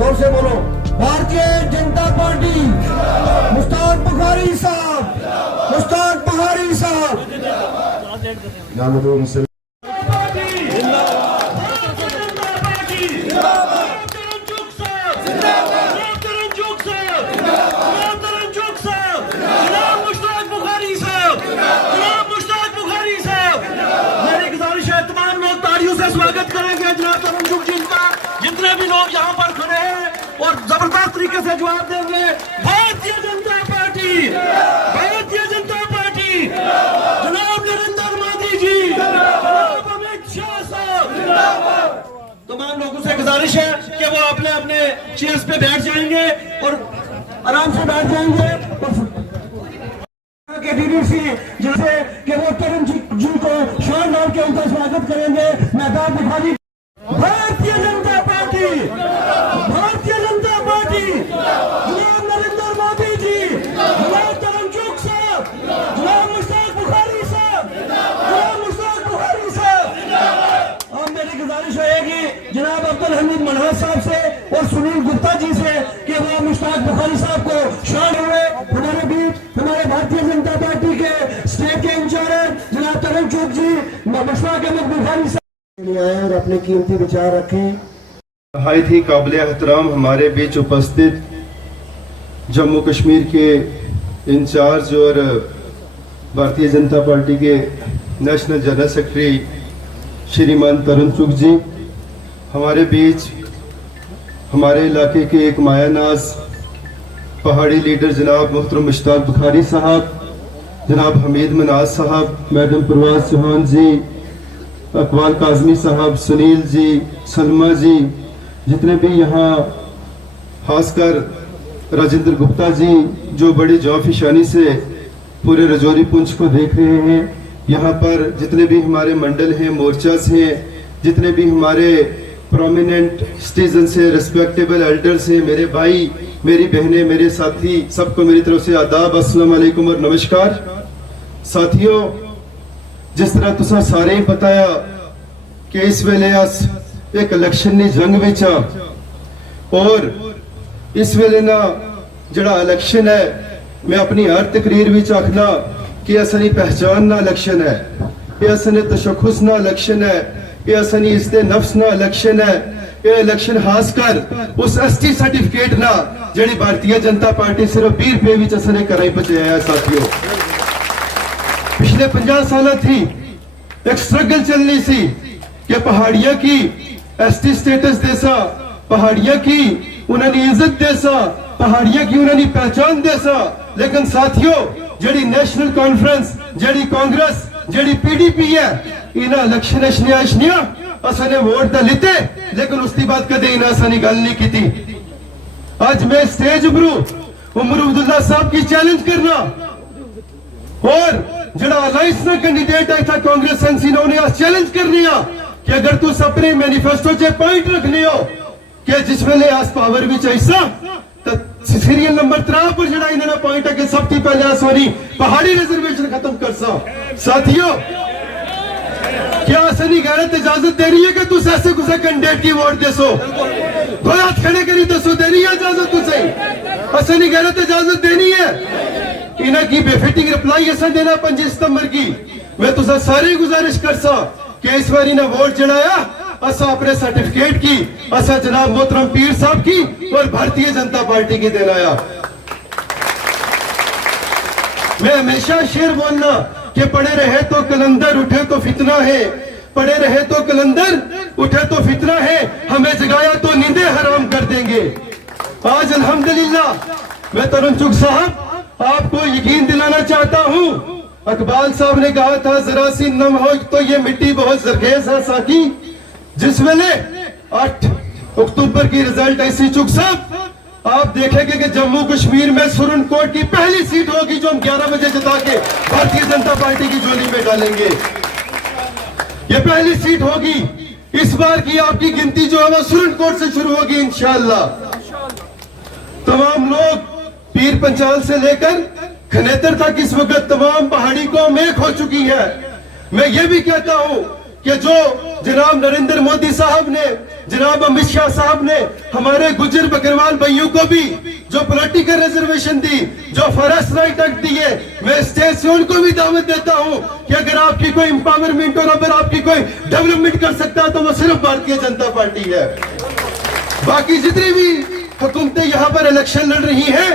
जोर से बोलो। भारतीय जनता पार्टी, मुश्ताक बुखारी साहब, मुश्ताक बुखारी साहब। स्वागत करेंगे जनाब तरुण चुग जी का। जितने भी लोग यहाँ पर खड़े हैं और जबरदस्त तरीके से जवाब देंगे। भारतीय जनता पार्टी, भारतीय जनता पार्टी, जनाब नरेंद्र मोदी जी, जनाब अमित शाह साहब। तमाम लोगों से गुजारिश है कि वो अपने अपने चेयर्स पे बैठ जाएंगे और आराम से बैठ जाएंगे। के डीडीसी जैसे कि वो तरुण जी को शानदार के उनका स्वागत करेंगे। मैदान दिखाई। भारतीय जनता पार्टी, भारतीय जनता पार्टी, जनाब नरेंद्र मोदी जी, जनाब तरुण चुग साहब, जनाब मुश्ताक बुखारी साहब, जनाब मुश्ताक बुखारी साहब। अब मेरी गुजारिश रहेगी जनाब अब्दुल हमीद मनहास साहब से और सुनील गुप्ता जी से कि वो मुश्ताक बुखारी साहब को शान हुए हमारे बीच। हमारे भारतीय जनता पार्टी के स्टेट के इंचार्ज जनाब तरुण चुग जी मुश्ताक बुखारी साहब आए और अपने कीमती विचार रखें। नहायत ही काबिल एहतराम हमारे बीच उपस्थित जम्मू कश्मीर के इंचार्ज और भारतीय जनता पार्टी के नेशनल जनरल सेक्रेटरी श्रीमान तरुण चुग जी, हमारे बीच हमारे इलाके के एक मायानाज पहाड़ी लीडर जनाब मोहतरम मुश्ताक बुखारी साहब, जनाब हमीद मनाज साहब, मैडम परवाज चौहान जी, अकबाल काजमी साहब, सुनील जी, सलमा जी, जितने भी यहाँ खासकर राजेंद्र गुप्ता जी जो बड़ी जौफिशानी से पूरे रजौरी पुंछ को देख रहे हैं। यहाँ पर जितने भी हमारे मंडल हैं, मोर्चास हैं, जितने भी हमारे प्रोमिनेंट सिटीजन से रिस्पेक्टेबल एल्डर्स हैं, मेरे भाई, मेरी बहनें, मेरे साथी, सबको मेरी तरफ से आदाब, अस्सलाम वालेकुम और नमस्कार। साथियों, जिस तरह तुसा सारे ही बताया कि इस वेले अस एक इलेक्शन नी जंग विच आ और इस वेले ना जड़ा इलेक्शन है, मैं अपनी हर तकरीर विच आखना कि असली पहचान ना इलेक्शन है, ये असली तशख्खुस ना इलेक्शन है, ये असली इस्ते नफ्स ना इलेक्शन है। ये इलेक्शन खासकर उस एसटी सर्टिफिकेट ना जड़ी भारतीय जनता पार्टी सिर्फ 20 रुपए विच असने कराई पहुंचाया है। साथियों, पिछले 50 साल थी एक स्ट्रगल चलनी सी कि पहाड़िया की एसटी स्टेटस देसा, पहाड़िया की उन्होंने इज्जत देसा, पहाड़िया की उन्होंने पहचान देसा। लेकिन साथियों, जड़ी नेशनल कॉन्फ्रेंस, जड़ी कांग्रेस, जड़ी पीडीपी है, इन्हें इलेक्शन असने वोट तो लेते लेकिन उसकी बात कदे इन्हें असने गल नहीं की थी। आज मैं स्टेज उभरू उमर अब्दुल्ला साहब की चैलेंज करना और जड़ा अलायंस ना कैंडिडेट है था कांग्रेस एनसी ने चैलेंज करनी है कि अगर तू अपने मैनिफेस्टो चे पॉइंट रखने हो कि जिस वेले आस पावर भी ऐसा तो सीरियल नंबर 3 पर जड़ा इन्होंने पॉइंट है कि सबसे पहले सॉरी पहाड़ी रिजर्वेशन खत्म कर सा। साथियों, क्या असली गैरत इजाजत दे रही है कि तुम ऐसे कुछ कैंडिडेट की वोट दे सो? दो हाथ खड़े करी दसो दे रही है इजाजत तुझे? असली गैरत इजाजत देनी है इन्हें की बेफिटिंग रिप्लाई ऐसा देना 25 सितंबर की। मैं तुझे सारी गुजारिश कर सा कि इस बार इन्हें वोट चढ़ाया असा अपने सर्टिफिकेट की असा जनाब मोहतरम पीर साहब की और भारतीय जनता पार्टी की देना आया। मैं हमेशा शेर बोलना कि पड़े रहे तो कलंदर उठे तो फितना है, पड़े रहे तो कलंदर उठे तो फितना है, हमें जगाया तो नींदें हराम कर देंगे। आज अल्हम्दुलिल्लाह मैं तरुण चुग साहब आपको यकीन दिलाना चाहता हूं। अकबाल साहब ने कहा था जरा सी नम हो तो ये मिट्टी बहुत जरखेज है साकी। जिस वेले 8 अक्टूबर की रिजल्ट ऐसी चुग साहब आप देखेंगे कि जम्मू कश्मीर में सुरनकोट की पहली सीट होगी जो हम 11 बजे जिता के भारतीय जनता पार्टी की झोली में डालेंगे। ये पहली सीट होगी। इस बार की आपकी गिनती जो है वो सुरनकोट से शुरू होगी इंशाअल्लाह। तमाम लोग पीर पंचाल से लेकर खनेतर तक इस वक्त तमाम पहाड़ी कौम एक हो चुकी है। मैं ये भी कहता हूं कि जो जनाब नरेंद्र मोदी साहब ने जनाब अमित शाह साहब ने हमारे गुजर बकरवाल भाइयों को भी जो पॉलिटिकल रिजर्वेशन दी, जो फॉरेस्ट राइट एक्ट दिए, मैं स्टेट से उनको भी दावत देता हूं कि अगर आपकी कोई एम्पावरमेंट और अगर आपकी कोई डेवलपमेंट कर सकता है तो वो सिर्फ भारतीय जनता पार्टी है। बाकी जितनी भी हुकूमतें यहाँ पर इलेक्शन लड़ रही हैं,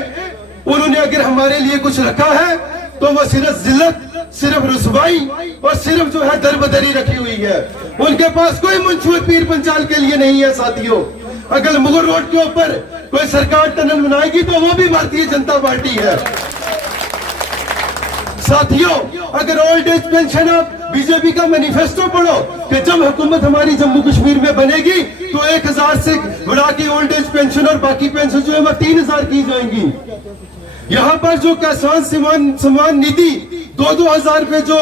उन्होंने अगर हमारे लिए कुछ रखा है तो वो सिर्फ जिल्लत, सिर्फ रुसवाई और सिर्फ जो है दरबदरी रखी हुई है। उनके पास कोई मंशूर पीर पंचाल के लिए नहीं है साथियों। अगर मुगल रोड के ऊपर कोई सरकार टनल बनाएगी तो वो भी भारतीय जनता पार्टी है। साथियों, अगर ओल्ड एज पेंशन आप बीजेपी का मैनिफेस्टो पढ़ो कि जब हुकूमत हमारी जम्मू कश्मीर में बनेगी तो 1000 से बढ़ा के ओल्ड एज पेंशन और बाकी पेंशन जो है वो 3000 की जाएंगी। यहाँ पर जो किसान सम्मान निधि 2-2 हजार रुपए जो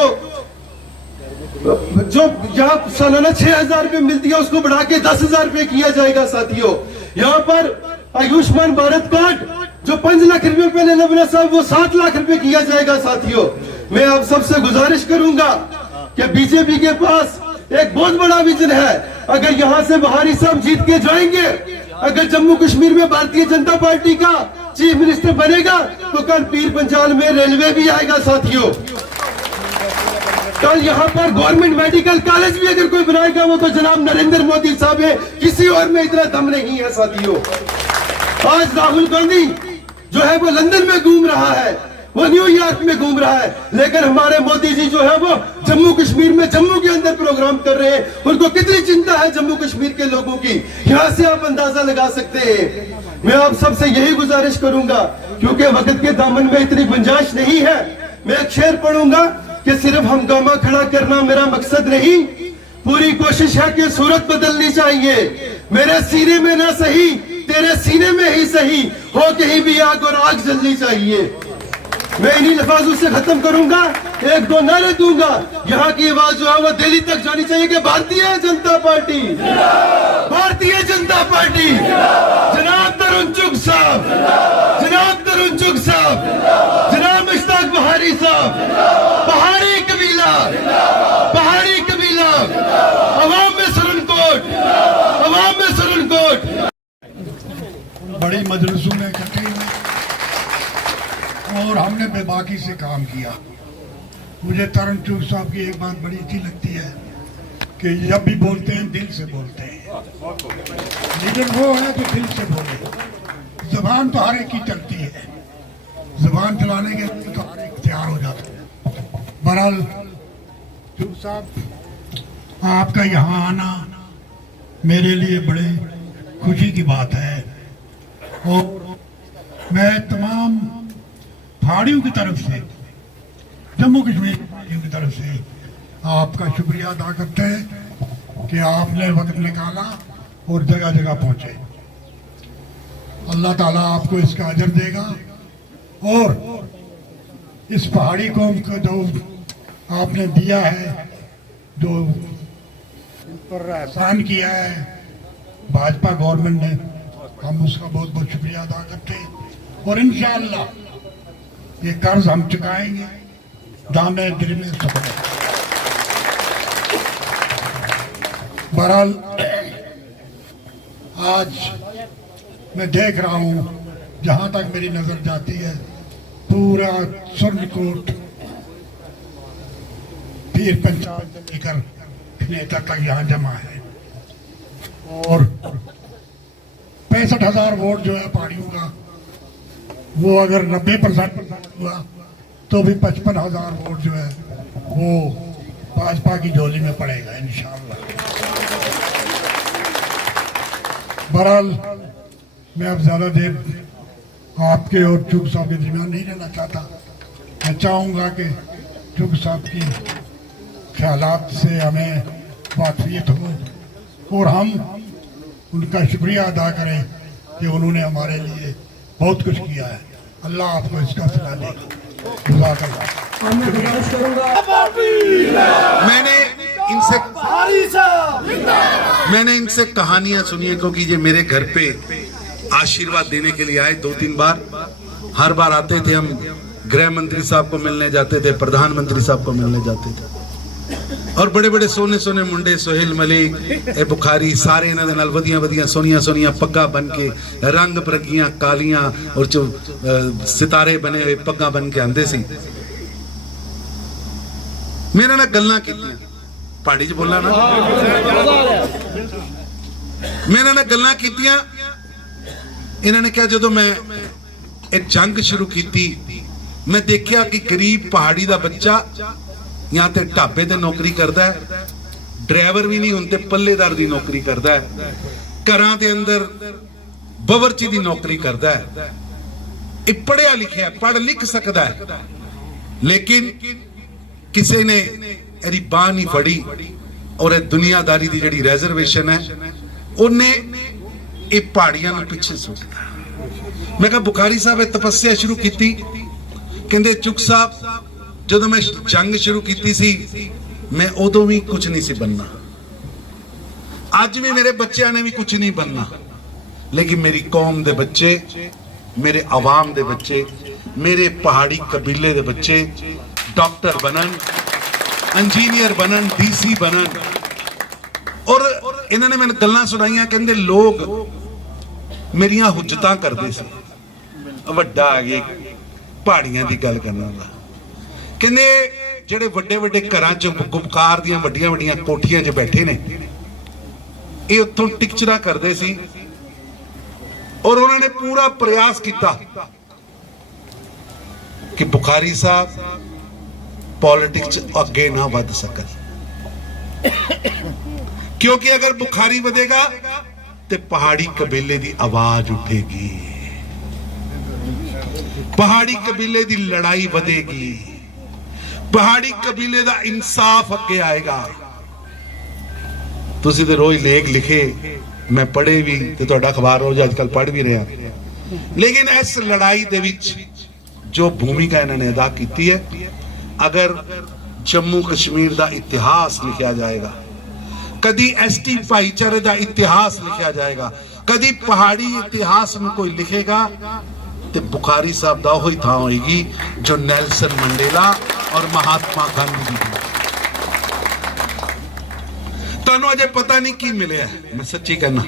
यहाँ सालाना 6000 रुपए मिलती है उसको बढ़ा के 10,000 रुपए किया जाएगा साथियों। यहाँ पर आयुष्मान भारत कार्ड जो 5 लाख रुपए पहले बना साहब वो 7 लाख रुपए किया जाएगा साथियों। मैं आप सबसे गुजारिश करूंगा कि बीजेपी के पास एक बहुत बड़ा विजन है। अगर यहाँ से बहारी साहब जीत के जाएंगे, अगर जम्मू कश्मीर में भारतीय जनता पार्टी का चीफ मिनिस्टर बनेगा तो कल पीर पंचाल में रेलवे भी आएगा साथियों। कल यहाँ पर गवर्नमेंट मेडिकल कॉलेज भी अगर कोई बनाएगा वो तो जनाब नरेंद्र मोदी साहब है, किसी और में इतना दम नहीं है साथियों। आज राहुल गांधी जो है वो लंदन में घूम रहा है, वो न्यूयॉर्क में घूम रहा है, लेकिन हमारे मोदी जी जो है वो जम्मू कश्मीर में जम्मू के अंदर प्रोग्राम कर रहे हैं। उनको कितनी चिंता है जम्मू कश्मीर के लोगों की, यहाँ से आप अंदाजा लगा सकते हैं। मैं आप सबसे यही गुजारिश करूंगा, क्योंकि वक्त के दामन में इतनी गुंजाइश नहीं है, मैं एक शेर पढ़ूंगा कि सिर्फ हंगामा खड़ा करना मेरा मकसद नहीं, पूरी कोशिश है कि सूरत बदलनी चाहिए। मेरे सीने में ना सही तेरे सीने में ही सही, हो कहीं भी आग और आग जलनी चाहिए। मैं इन्हीं लफ्ज़ों से खत्म करूंगा, 1-2 नारे दूंगा। यहाँ की आवाज जो है वो दिल्ली तक जानी चाहिए कि भारतीय जनता पार्टी, भारतीय जनता पार्टी, जनाब तरुण चुग साहब, जनाब तरुण चुग साहब, जनाब मुश्ताक बहारी साहब, पहाड़ी कबीला, पहाड़ी कबीला, अवाम में सुरनकोट, अवाम में सुरनकोट। बड़ी मजलिसों में इकट्ठे हुए और हमने बेबाकी से काम किया। मुझे तरुण चुग साहब की एक बात बड़ी अच्छी लगती है कि जब भी बोलते हैं दिल से बोलते हैं, लेकिन वो है तो दिल से बोले। जबान तो हर एक की चलती है, जबान चलाने के लिए तो हर एक तैयार हो जाता है। बहरहाल चुग साहब, आपका यहाँ आना मेरे लिए बड़े खुशी की बात है और मैं तमाम पहाड़ियों की तरफ से, जम्मू कश्मीर की तरफ से आपका शुक्रिया अदा करते हैं कि आपने वक्त निकाला और जगह जगह पहुंचे। अल्लाह ताला आपको इसका अजर देगा और इस पहाड़ी कौम को जो आपने दिया है, जो इन पर एहसान किया है भाजपा गवर्नमेंट ने, हम उसका बहुत बहुत शुक्रिया अदा करते हैं और इंशाअल्लाह ये कर्ज हम चुकाएंगे, दामे दिल में सफल। बहरहाल आज मैं देख रहा हूं, जहां तक मेरी नजर जाती है, पूरा सुरनकोट पीर पंचाल से लेकर नेता तक यहाँ जमा है और 65,000 वोट जो है पहाड़ियों का, वो अगर 90% हुआ तो भी 55,000 वोट जो है वो भाजपा की झोली में पड़ेगा इंशाअल्लाह। बहरहाल मैं अब ज्यादा देर आपके और चुग साहब के दरमियान नहीं रहना चाहता। मैं चाहूंगा कि चुग साहब की ख्यालात से हमें वाकफियत हो और हम उनका शुक्रिया अदा करें कि उन्होंने हमारे लिए बहुत कुछ किया है। अल्लाह आपको इसका सिला दे। मैंने इनसे कहानियां सुनी है, क्योंकि ये मेरे घर पे आशीर्वाद देने के लिए आए 2-3 बार। हर बार आते थे, हम गृह मंत्री साहब को मिलने जाते थे, प्रधानमंत्री साहब को मिलने जाते थे। और बड़े बड़े सोने सोने मुंडे सोहेल मलिक ए बुखारी सारे इन्हां दे नाल वधिया वधिया सोनिया सोनिया पग्गा बन के रंग बरगियां कालियां और जो सितारे बने हुए पग्गा बन के आंदे सी मेरे नाल गल्लां कीतियां पहाड़ी च बोलना ना मेरे नाल गल्लां कीतियां इन्होंने कहा जो मैं एक जंग शुरू की मैं देखा कि गरीब पहाड़ी का बच्चा या तो ढाबे ते नौकरी करता है ड्राइवर भी नहीं होंगे पल्लेदार की नौकरी करता है घरां दे अंदर बवरची की नौकरी करता है पढ़िया लिखिया पढ़ लिख सकता है लेकिन किसी ने एदी बांह नहीं फड़ी और दुनियादारी की जिहड़ी रिजर्वेशन है उन्हें ये पहाड़ियां पिछे सुटता मैं कहा बुखारी साहब तपस्या शुरू की कहते चुग साहब जब मैं जंग शुरू की सी मैं उदों भी कुछ नहीं सी बनना अज भी मेरे बच्चों ने भी कुछ नहीं बनना लेकिन मेरी कौम दे बच्चे मेरे अवाम दे बच्चे मेरे पहाड़ी कबीले दे बच्चे डॉक्टर बनन इंजीनियर बनन डीसी बनन और इन्होंने मैंने गल्लां सुनाइयां कहंदे लोग मेरियां हुज्जतां करदे सी वड्डा आ गया पहाड़ियां दी गल करना कहंदे जेड़े वड्डे वड्डे घरां च गुपकार दियां वड्डियां वड्डियां कोठियां च बैठे ने ये उत्थों टिकचरा करदे सी और उन्होंने पूरा प्रयास किया कि बुखारी साहब पॉलिटिक्स अगे ना वध सकन क्योंकि अगर बुखारी बढ़ेगा तो पहाड़ी कबीले की आवाज उठेगी पहाड़ी कबीले की लड़ाई बढ़ेगी पहाड़ी कबीले का इंसाफ अगे आएगा तुसी तो रोज लेख लिखे मैं पढ़े भी तो तुहाडा अखबार रोज आजकल पढ़ भी रहा लेकिन इस लड़ाई दे विच जो भूमिका इन्होंने अदा की है अगर जम्मू कश्मीर का इतिहास लिखा जाएगा कदी एसटी भाईचारे का इतिहास लिखा जाएगा कदी पहाड़ी इतिहास में कोई लिखेगा तो बुखारी साहब का वही थां होगी जो नेल्सन मंडेला और महात्मा गांधी जी तुहानू अजे पता नहीं की मिले मैं सच्ची कहना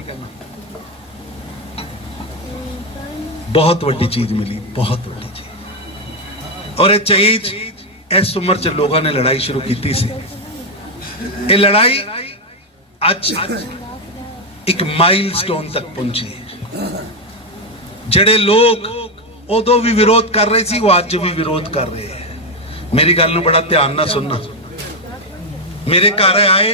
बहुत वड्डी चीज मिली बहुत वड्डी चीज और ये चीज इस उम्र च लोगों ने लड़ाई शुरू की सी ये लड़ाई आज एक माइलस्टोन तक पहुंची जड़े लोग उदों भी विरोध कर रहे सी वो अज भी विरोध कर रहे हैं मेरी गल नूं बड़ा ध्यान ना सुनना मेरे घर आए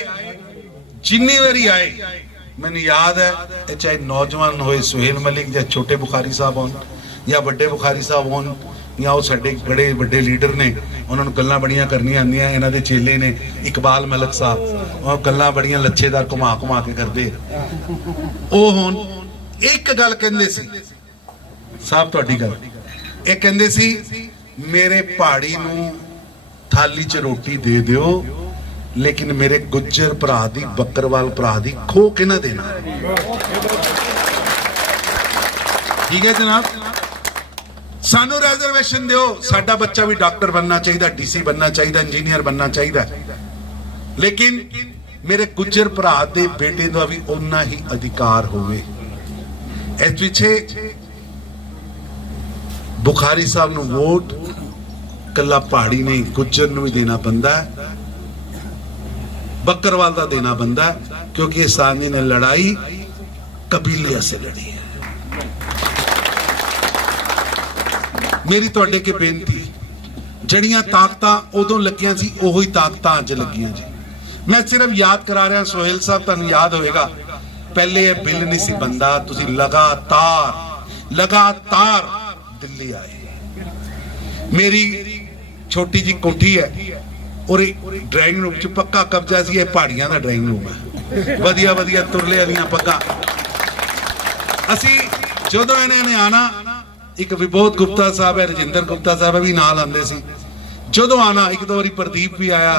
जिन्नी बारी आए मैंने याद है चाहे नौजवान होए सुहेल मलिक या छोटे बुखारी साहब होन या बड़े बुखारी साहब होन या वो साडे बड़े बड़े लीडर ने उन्होंने गल्लां बड़ियां करनियां आंदियां इन्हां दे चेले ने इकबाल मलिक साहब और गल्लां बड़ियां लच्छेदार घुमा घुमा के करदे ओ हुण एक गल कहंदे सी साहब तुहाडी गल ਇਹ ਕਹਿੰਦੇ ਸੀ मेरे पहाड़ी नूं थाली च रोटी दे दिओ लेकिन मेरे गुज्जर भरा दी बकरवाल भरा दी खो के ना देना ठीक है जनाब सानू रिजर्वेशन दिओ साडा बच्चा भी डॉक्टर बनना चाहिए डीसी बनना चाहिए इंजीनियर बनना चाहिए लेकिन मेरे गुज्जर भरा दे बेटे का भी उन्ना ही अधिकार होवे इस पिछे बुखारी साहब नूं वोट कला पहाड़ी नहीं गुज्जर नूं भी देना बनता है बकरवाल का देना बनता है क्योंकि इस आदमी ने लड़ाई कबीले से लड़ी है मेरी तुहाडे के बेनती जड़ियां ताकतां उदों लगियां सी ओही ताकतां अज लगियां जी मैं सिर्फ याद करा रहा सोहेल साहब तुहानूं याद होएगा पहले यह बिल नहीं सी बनदा तुसीं लगातार दिल्ली आए मेरी छोटी जी कोठी है और ड्राइंग रूम च पक्का कब्जा सी पहाड़ियां दा ड्राइंग रूम है वधिया वधिया तुरले वालियां पग्गां असीं जदों इन्हां आना एक विबोध गुप्ता साहब है रजिंदर गुप्ता साहब भी नाल आंदे सी जदों आना एक दो बारी प्रदीप भी आया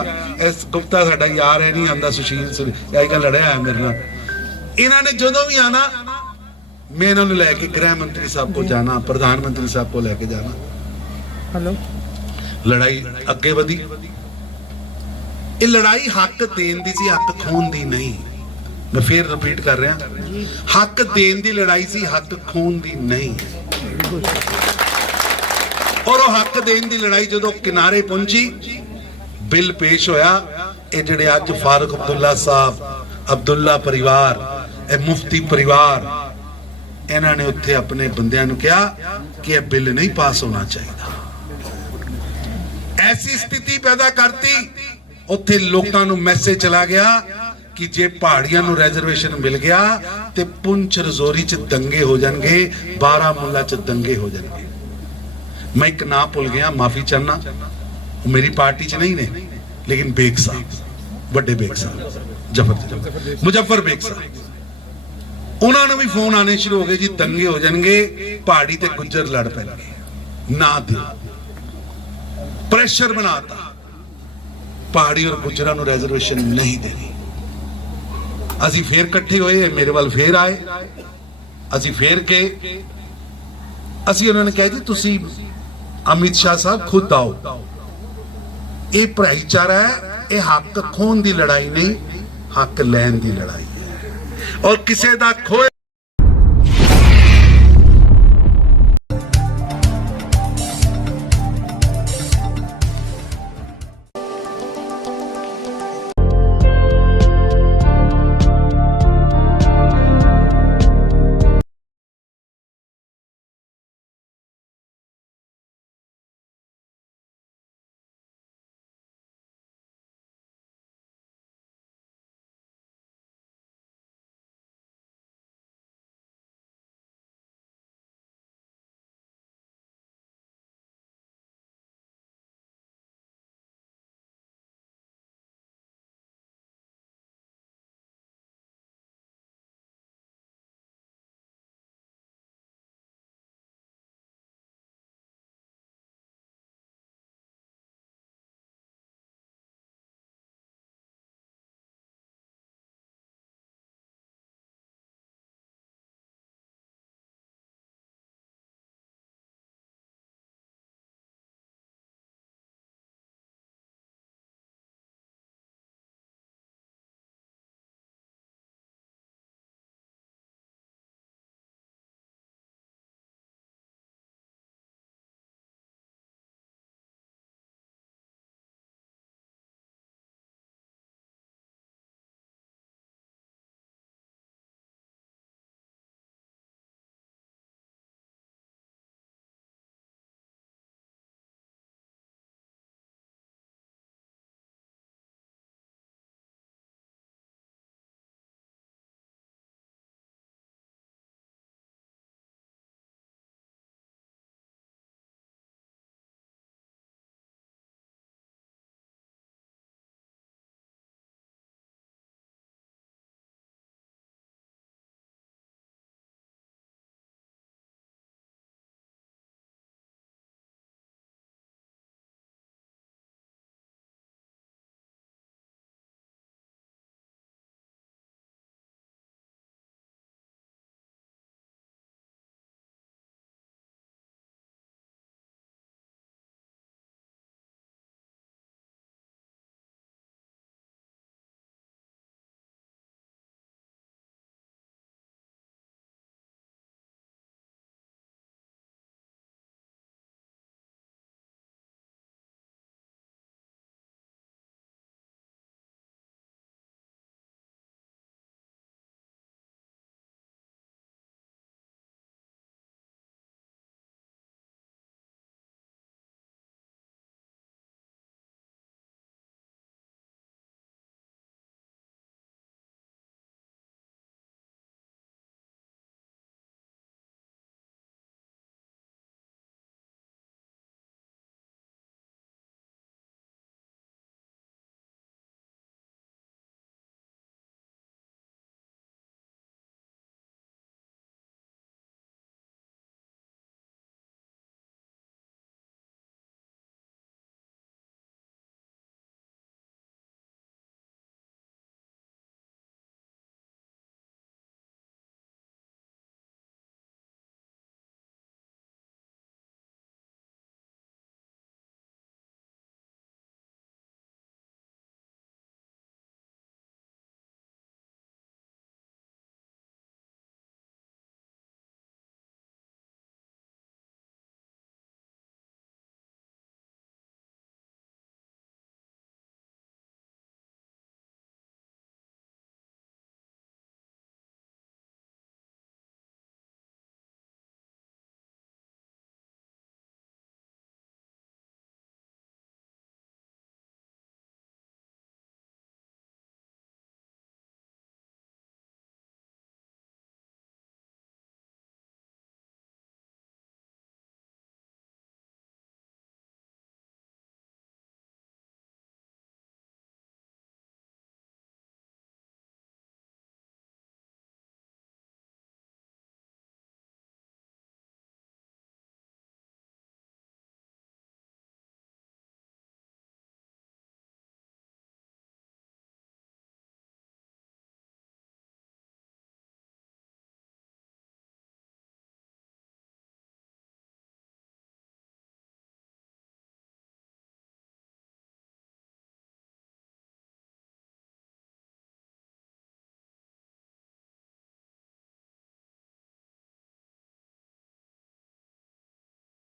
इस गुप्ता साडा यार है नहीं आंदा सुशील अजकल लड़िया है मेरे नाल इन्हां ने जदों भी आना मैं इन्होंने लैके गृह मंत्री साहब को जाना प्रधानमंत्री साहब को लेके जाना हेलो लड़ाई अगे बढ़ी ਇਹ ਲੜਾਈ ਹੱਕ ਦੇਣ ਦੀ ਸੀ, ਹੱਕ ਖੋਣ ਦੀ ਨਹੀਂ। ਮੈਂ ਫੇਰ ਰਿਪੀਟ ਕਰ ਰਿਹਾ, ਹੱਕ ਦੇਣ ਦੀ ਲੜਾਈ ਸੀ, ਹੱਕ ਖੋਣ ਦੀ ਨਹੀਂ। ਔਰ ਉਹ ਹੱਕ ਦੇਣ ਦੀ ਲੜਾਈ ਜਦੋਂ ਕਿਨਾਰੇ ਪਹੁੰਚੀ, ਬਿੱਲ ਪੇਸ਼ ਹੋਇਆ। ਇਹ ਜਿਹੜੇ ਅੱਜ ਫਾਰੂਕ ਅਬਦੁੱਲਾ ਸਾਹਿਬ, ਅਬਦੁੱਲਾ ਪਰਿਵਾਰ, ਇਹ ਮੁਫਤੀ ਪਰਿਵਾਰ, ਇਹਨਾਂ ਨੇ ਉੱਥੇ ਆਪਣੇ ਬੰਦਿਆਂ ਨੂੰ ਕਿਹਾ ਕਿ ਇਹ ਬਿੱਲ ਨਹੀਂ ਪਾਸ ਹੋਣਾ ਚਾਹੀਦਾ। ਐਸੀ ਸਥਿਤੀ ਪੈਦਾ ਕਰਤੀ, ਉੱਥੇ ਲੋਕਾਂ ਨੂੰ ਮੈਸੇਜ ਚਲਾ ਗਿਆ ਕਿ ਜੇ ਪਹਾੜੀਆਂ ਨੂੰ ਰਿਜ਼ਰਵੇਸ਼ਨ ਮਿਲ ਗਿਆ ਤੇ ਪੁੰਛ ਰਜੌਰੀ ਚ ਦੰਗੇ ਹੋ ਜਾਣਗੇ, ਬਾਰਾਮੂਲਾ ਚ ਦੰਗੇ ਹੋ ਜਾਣਗੇ। मैं एक नाम भूल गया, माफी चाहना, मेरी पार्टी च नहीं ने, लेकिन बेग साहब, बड़े बेग साहब, मुजफ्फर बेग साहब, उन्होंने भी फोन आने शुरू हो गए जी दंगे हो जाएंगे, पहाड़ी ते गुज्जर लड़ पैणगे। ना दे प्रेशर बनाता, पहाड़ी और गुज्जरां नूं रिजर्वेशन नहीं देनी। असीं फिर इकट्ठे होए, मेरे वाल फिर आए, असीं फिर के ਅਸੀਂ ਉਹਨਾਂ ਨੇ ਕਿਹਾ ਜੀ ਤੁਸੀਂ ਅਮਿਤ ਸ਼ਾਹ ਸਾਹਿਬ ਖੁਦ ਆਓ, ਇਹ ਭਾਈਚਾਰਾ ਹੈ, ਇਹ ਹੱਕ ਖੋਣ ਦੀ ਲੜਾਈ ਨਹੀਂ, ਹੱਕ ਲੈਣ ਦੀ ਲੜਾਈ ਹੈ। ਔਰ ਕਿਸੇ ਦਾ ਖੋਏ